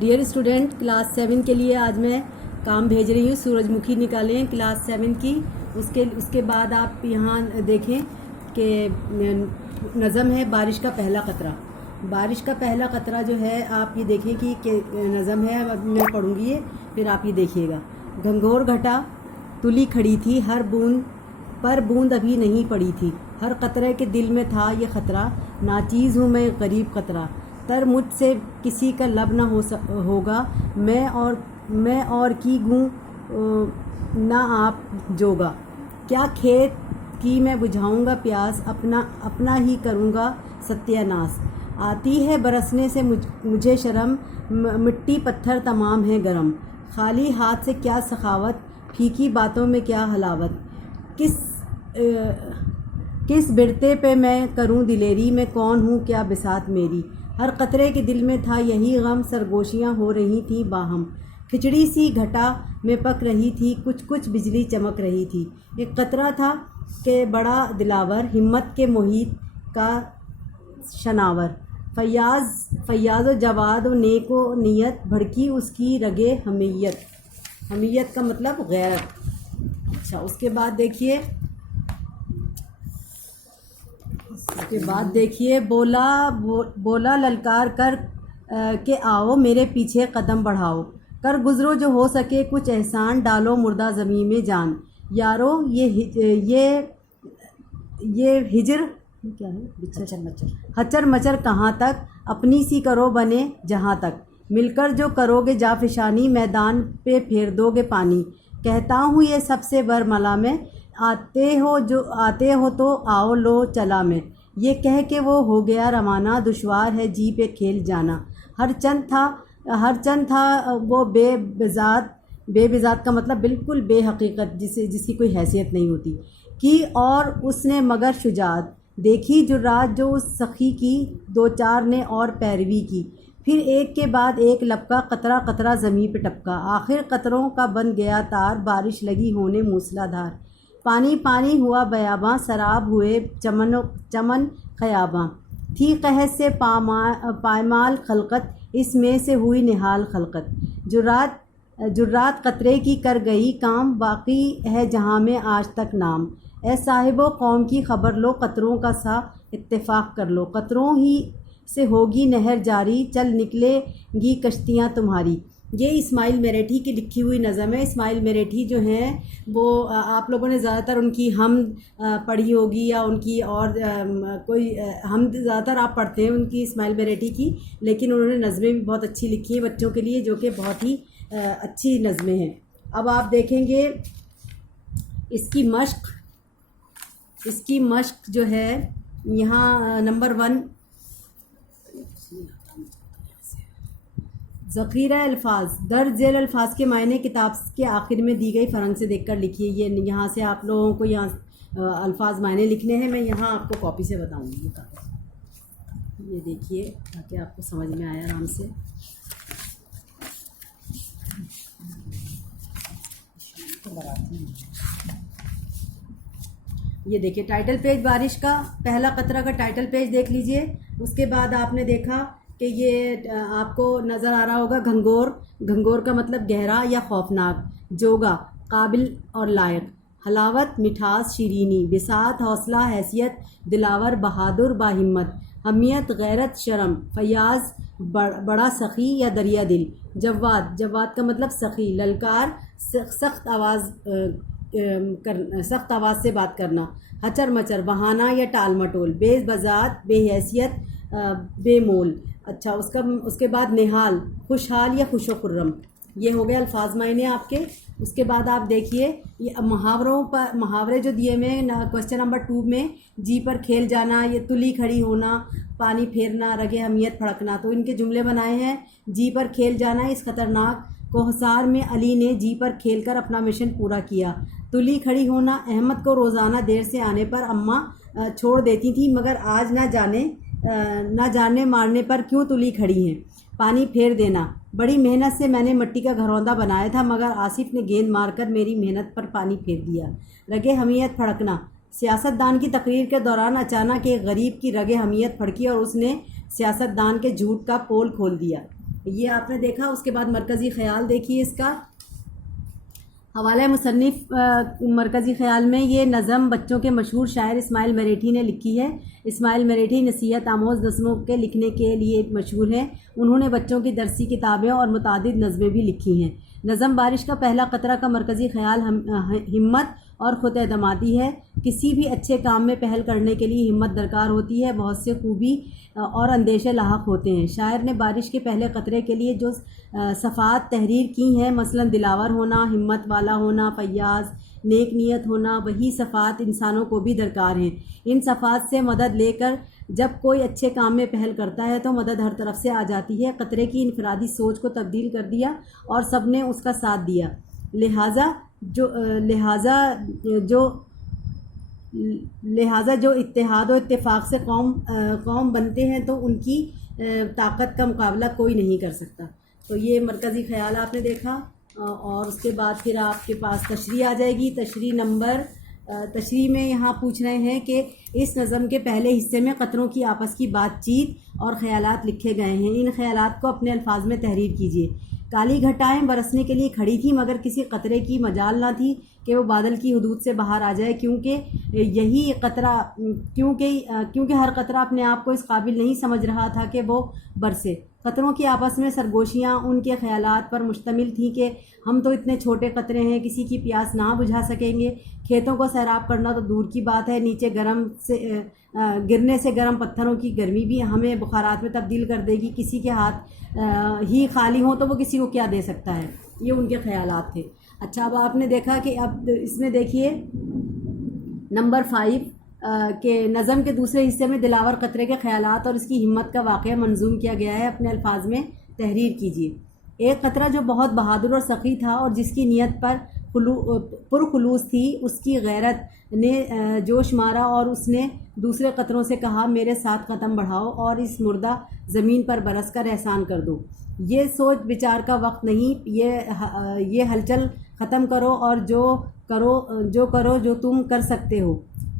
Dear student class 7 کے لیے آج میں کام بھیج رہی ہوں. سورج مکھی نکالیں کلاس 7 کی. اس کے بعد آپ یہاں دیکھیں کہ نظم ہے بارش کا پہلا قطرہ. بارش کا پہلا قطرہ جو ہے آپ یہ دیکھیں کہ نظم ہے. اب میں پڑھوں گی یہ پھر آپ یہ دیکھیے گا. گھنگور گھٹا تلی کھڑی تھی ہر بوند پر بوند ابھی نہیں پڑی تھی. ہر قطرے کے دل میں تھا یہ خطرہ ناچیز ہوں میں غریب قطرہ. تر مجھ سے کسی کا لب نہ ہوگا میں اور کی گوں نہ آپ جوگا. کیا کھیت کی میں بجھاؤں گا پیاس اپنا ہی کروں گا ستیہ ناس. آتی ہے برسنے سے مجھے شرم مٹی پتھر تمام ہے گرم. خالی ہاتھ سے کیا سخاوت پھیکی باتوں میں کیا حلاوت. کس بڑتے پہ میں کروں دلیری میں کون ہوں کیا بساط میری. ہر قطرے کے دل میں تھا یہی غم سرگوشیاں ہو رہی تھیں باہم. کھچڑی سی گھٹا میں پک رہی تھی کچھ بجلی چمک رہی تھی. ایک قطرہ تھا کہ بڑا دلاور ہمت کے محیط کا شناور. فیاض و جواد و نیک و نیت بھڑکی اس کی رگے حمیت کا مطلب غیرت. اچھا اس کے بعد دیکھیے بولا للکار کر کہ آؤ میرے پیچھے قدم بڑھاؤ. کر گزرو جو ہو سکے کچھ احسان ڈالو مردہ زمین میں جان. یارو یہ ہجر کیا ہے ہچر مچر کہاں تک اپنی سی کرو بنے جہاں تک. مل کر جو کرو گے جافشانی میدان پہ پھیر دو گے پانی. کہتا ہوں یہ سب سے برملا میں آتے ہو تو آؤ لو چلا میں. یہ کہہ کے وہ ہو گیا روانہ دشوار ہے جی پہ کھیل جانا. ہر چند تھا وہ بے بذات کا مطلب بالکل بے حقیقت جس کی کوئی حیثیت نہیں ہوتی کی. اور اس نے مگر شجاعت دیکھی جرات جو اس سخی کی دو چار نے اور پیروی کی. پھر ایک کے بعد ایک لپکا قطرہ قطرہ زمیں پہ ٹپکا. آخر قطروں کا بن گیا تار بارش لگی ہونے موسلا دھار. پانی ہوا بیاباں سراب ہوئے چمن خیاباں. تھی قحط سے پائمال خلقت اس میں سے ہوئی نہال خلقت. جرات قطرے کی کر گئی کام باقی ہے جہاں میں آج تک نام. اے صاحب و قوم کی خبر لو قطروں کا سا اتفاق کر لو. قطروں ہی سے ہوگی نہر جاری چل نکلے گی کشتیاں تمہاری. یہ اسماعیل میرٹھی کی لکھی ہوئی نظم ہے. اسماعیل میرٹھی جو ہیں وہ آپ لوگوں نے زیادہ تر ان کی حمد پڑھی ہوگی یا ان کی اور کوئی حمد زیادہ تر آپ پڑھتے ہیں ان کی اسماعیل میرٹھی کی. لیکن انہوں نے نظمیں بھی بہت اچھی لکھی ہیں بچوں کے لیے جو کہ بہت ہی اچھی نظمیں ہیں. اب آپ دیکھیں گے اس کی مشق جو ہے یہاں نمبر 1 ذخیرہ الفاظ درج ذیل الفاظ کے معنی کتاب کے آخر میں دی گئی فرنگ سے دیکھ کر لکھیے. یہ یہاں سے آپ لوگوں کو یہاں الفاظ معنی لکھنے ہیں. میں یہاں آپ کو کاپی سے بتاؤں گی. یہ دیکھیے تاکہ آپ کو سمجھ میں آئے آرام سے. یہ دیکھیے ٹائٹل پیج بارش کا پہلا قطرہ کا ٹائٹل پیج دیکھ لیجئے. اس کے بعد آپ نے دیکھا کہ یہ آپ کو نظر آ رہا ہوگا گھنگور کا مطلب گہرا یا خوفناک. جوگا قابل اور لائق. حلاوت مٹھاس شیرینی. بساط حوصلہ حیثیت. دلاور بہادر باہمت. حمیت غیرت شرم. فیاض بڑا سخی یا دریا دل. جواد کا مطلب سخی. للکار سخت آواز سے بات کرنا. ہچر مچر بہانہ یا ٹال مٹول. بے بذات بے حیثیت بے مول. اچھا اس کے بعد نہال خوشحال یا خوش و خرم. یہ ہو گئے الفاظ معنی آپ کے. اس کے بعد آپ دیکھیے یہ محاورے جو دیے ہوئے ہیں کوشچن نمبر 2 میں. جی پر کھیل جانا یہ تلی کھڑی ہونا پانی پھیرنا رگے حمیت پھڑکنا. تو ان کے جملے بنائے ہیں. جی پر کھیل جانا اس خطرناک کوہسار میں علی نے جی پر کھیل کر اپنا مشن پورا کیا. تلی کھڑی ہونا احمد کو روزانہ دیر سے آنے پر اماں چھوڑ دیتی تھیں مگر آج نہ جانے مارنے پر کیوں تلی کھڑی ہیں. پانی پھیر دینا بڑی محنت سے میں نے مٹی کا گھروندہ بنایا تھا مگر آصف نے گیند مار کر میری محنت پر پانی پھیر دیا. رگے حمیت پھڑکنا سیاست دان کی تقریر کے دوران اچانک ایک غریب کی رگے حمیت پھڑکی اور اس نے سیاست دان کے جھوٹ کا پول کھول دیا. یہ آپ نے دیکھا. اس کے بعد مرکزی خیال دیکھیے اس کا حوالہ مصنف مرکزی خیال میں. یہ نظم بچوں کے مشہور شاعر اسماعیل مریٹھی نے لکھی ہے. اسماعیل مریٹھی نصیحت آموز نظموں کے لکھنے کے لیے مشہور ہیں. انہوں نے بچوں کی درسی کتابیں اور متعدد نظمیں بھی لکھی ہیں. نظم بارش کا پہلا قطرہ کا مرکزی خیال ہمت اور خود اعتمادی ہے. کسی بھی اچھے کام میں پہل کرنے کے لیے ہمت درکار ہوتی ہے. بہت سے خوبی اور اندیشے لاحق ہوتے ہیں. شاعر نے بارش کے پہلے قطرے کے لیے جو صفات تحریر کی ہیں، مثلا دلاور ہونا، ہمت والا ہونا، فیاض، نیک نیت ہونا، وہی صفات انسانوں کو بھی درکار ہیں. ان صفات سے مدد لے کر جب کوئی اچھے کام میں پہل کرتا ہے تو مدد ہر طرف سے آ جاتی ہے. قطرے کی انفرادی سوچ کو تبدیل کر دیا اور سب نے اس کا ساتھ دیا. لہٰذا جو اتحاد و اتفاق سے قوم بنتے ہیں تو ان کی طاقت کا مقابلہ کوئی نہیں کر سکتا. تو یہ مرکزی خیال آپ نے دیکھا. اور اس کے بعد پھر آپ کے پاس تشریح آ جائے گی. تشریح میں یہاں پوچھ رہے ہیں کہ اس نظم کے پہلے حصے میں قطروں کی آپس کی بات چیت اور خیالات لکھے گئے ہیں. ان خیالات کو اپنے الفاظ میں تحریر کیجیے. کالی گھٹائیں برسنے کے لیے کھڑی تھیں، مگر کسی قطرے کی مجال نہ تھی کہ وہ بادل کی حدود سے باہر آ جائے، کیونکہ ہر قطرہ اپنے آپ کو اس قابل نہیں سمجھ رہا تھا کہ وہ برسے. قطروں کی آپس میں سرگوشیاں ان کے خیالات پر مشتمل تھیں کہ ہم تو اتنے چھوٹے قطرے ہیں، کسی کی پیاس نہ بجھا سکیں گے. کھیتوں کو سیراب کرنا تو دور کی بات ہے، نیچے گرنے سے گرم پتھروں کی گرمی بھی ہمیں بخارات میں تبدیل کر دے گی. کسی کے ہاتھ ہی خالی ہوں تو وہ کسی کو کیا دے سکتا ہے. یہ ان کے خیالات تھے. اچھا، اب آپ نے دیکھا کہ اب اس میں دیکھیے نمبر 5 کہ نظم کے دوسرے حصے میں دلاور قطرے کے خیالات اور اس کی ہمت کا واقعہ منظوم کیا گیا ہے. اپنے الفاظ میں تحریر کیجیے. ایک قطرہ جو بہت بہادر اور سخی تھا اور جس کی نیت پرخلوص تھی، اس کی غیرت نے جوش مارا اور اس نے دوسرے قطروں سے کہا، میرے ساتھ قدم بڑھاؤ اور اس مردہ زمین پر برس کر احسان کر دو. یہ سوچ بچار کا وقت نہیں، یہ ہلچل ختم کرو اور جو کرو جو تم کر سکتے ہو،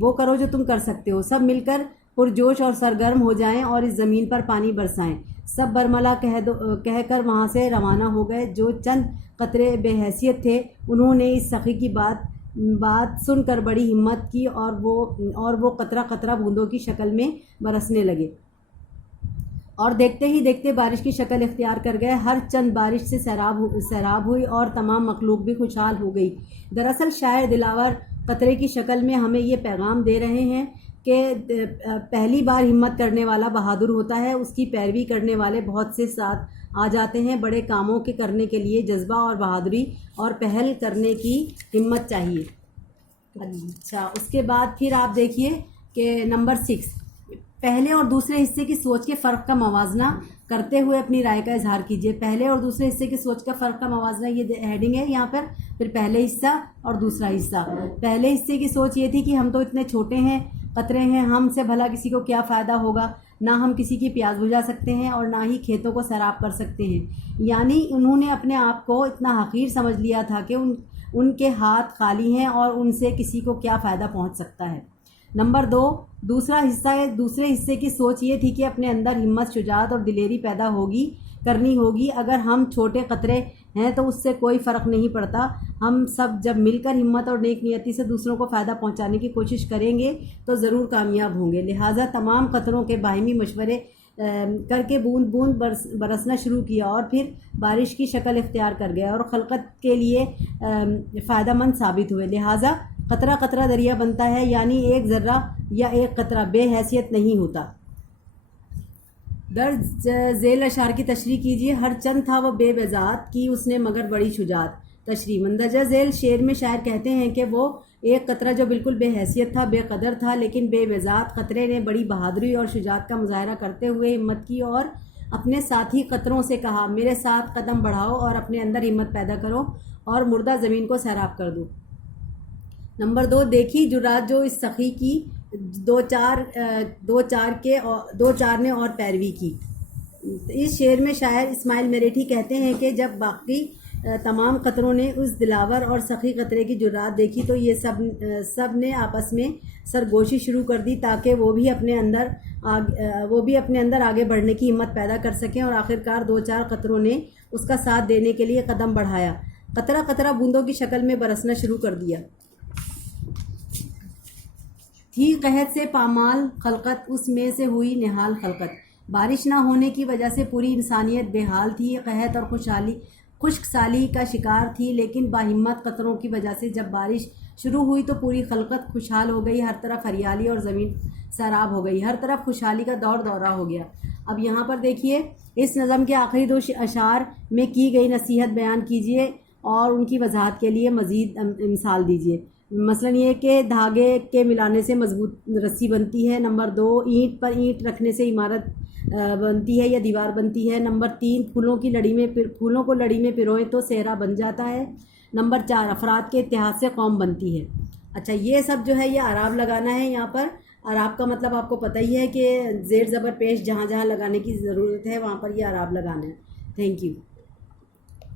وہ کرو جو تم کر سکتے ہو. سب مل کر پرجوش اور سرگرم ہو جائیں اور اس زمین پر پانی برسائیں. سب برملا کہہ کر وہاں سے روانہ ہو گئے. جو چند قطرے بے حیثیت تھے انہوں نے اس سخی کی بات سن کر بڑی ہمت کی اور وہ قطرہ قطرہ بوندوں کی شکل میں برسنے لگے اور دیکھتے ہی دیکھتے بارش کی شکل اختیار کر گئے. ہر چند بارش سے سیراب ہوئی اور تمام مخلوق بھی خوشحال ہو گئی. دراصل شاعر دلاور قطرے کی شکل میں ہمیں یہ پیغام دے رہے ہیں کہ پہلی بار ہمت کرنے والا بہادر ہوتا ہے، اس کی پیروی کرنے والے بہت سے ساتھ آ جاتے ہیں. بڑے کاموں کے کرنے کے لیے جذبہ اور بہادری اور پہل کرنے کی ہمت چاہیے. اچھا، اس کے بعد پھر آپ دیکھیے کہ نمبر 6 پہلے اور دوسرے حصے کی سوچ کے فرق کا موازنہ کرتے ہوئے اپنی رائے کا اظہار کیجیے. پہلے اور دوسرے حصے کی سوچ کا فرق کا موازنہ، یہ ہیڈنگ ہے یہاں پر. پھر پہلے حصہ اور دوسرا حصہ. پہلے حصے کی سوچ یہ تھی کہ ہم تو اتنے چھوٹے ہیں، قطرے ہیں، ہم سے بھلا کسی کو کیا فائدہ ہوگا. نہ ہم کسی کی پیاس بجھا سکتے ہیں اور نہ ہی کھیتوں کو سیراب کر سکتے ہیں. یعنی انہوں نے اپنے آپ کو اتنا حقیر سمجھ لیا تھا کہ ان کے ہاتھ خالی ہیں اور ان سے کسی کو کیا فائدہ پہنچ سکتا ہے. نمبر 2 دوسرے حصے کی سوچ یہ تھی کہ اپنے اندر ہمت، شجاعت اور دلیری پیدا کرنی ہوگی. اگر ہم چھوٹے قطرے ہیں تو اس سے کوئی فرق نہیں پڑتا. ہم سب جب مل کر ہمت اور نیک نیتی سے دوسروں کو فائدہ پہنچانے کی کوشش کریں گے تو ضرور کامیاب ہوں گے. لہٰذا تمام قطروں کے باہمی مشورے کر کے بوند بوند برسنا شروع کیا اور پھر بارش کی شکل اختیار کر گیا اور خلقت کے لیے فائدہ مند ثابت ہوئے. لہٰذا قطرہ قطرہ دریا بنتا ہے، یعنی ایک ذرہ یا ایک قطرہ بے حیثیت نہیں ہوتا. درج ذیل اشعار کی تشریح کیجیے. ہر چند تھا وہ بے بذات کی اس نے مگر بڑی شجاعت. تشریح. مندرجہ ذیل شعر میں شاعر کہتے ہیں کہ وہ ایک قطرہ جو بالکل بے حیثیت تھا، بے قدر تھا، لیکن بے بذات قطرے نے بڑی بہادری اور شجاعت کا مظاہرہ کرتے ہوئے ہمت کی اور اپنے ساتھی قطروں سے کہا، میرے ساتھ قدم بڑھاؤ اور اپنے اندر ہمت پیدا کرو اور مردہ زمین کو سیراب کر دو. نمبر 2 دیکھی جرات جو اس سخی کی دو چار نے اور پیروی کی. اس شعر میں شاعر اسماعیل مریٹھی کہتے ہیں کہ جب باقی تمام قطروں نے اس دلاور اور سخی قطرے کی جرات دیکھی تو یہ سب نے آپس میں سرگوشی شروع کر دی تاکہ وہ بھی اپنے اندر وہ بھی اپنے اندر آگے بڑھنے کی ہمت پیدا کر سکیں، اور آخرکار 2-4 قطروں نے اس کا ساتھ دینے کے لیے قدم بڑھایا۔ قطرہ قطرہ بوندوں کی شکل میں برسنا شروع کر دیا۔ تھی قحط سے پامال خلقت، اس میں سے ہوئی نہال خلقت۔ بارش نہ ہونے کی وجہ سے پوری انسانیت بے حال تھی، قحط اور خشک سالی کا شکار تھی، لیکن باہمت قطروں کی وجہ سے جب بارش شروع ہوئی تو پوری خلقت خوشحال ہو گئی، ہر طرف ہریالی اور زمین سیراب ہو گئی، ہر طرف خوشحالی کا دورہ ہو گیا۔ اب یہاں پر دیکھیے اس نظم کے آخری 2 اشعار میں کی گئی نصیحت بیان کیجیے اور ان کی وضاحت کے لیے مزید مثال دیجیے۔ مثلا یہ کہ دھاگے کے ملانے سے مضبوط رسی بنتی ہے، نمبر 2 اینٹ پر اینٹ رکھنے سے عمارت بنتی ہے یا دیوار بنتی ہے، نمبر 3 پھولوں کو لڑی میں پروئیں تو صحرا بن جاتا ہے، نمبر 4 افراد کے اتحاد سے قوم بنتی ہے۔ اچھا یہ سب جو ہے یہ اعراب لگانا ہے۔ یہاں پر اعراب کا مطلب آپ کو پتہ ہی ہے کہ زیر زبر پیش جہاں جہاں لگانے کی ضرورت ہے وہاں پر یہ اعراب لگانا ہے۔ Thank you.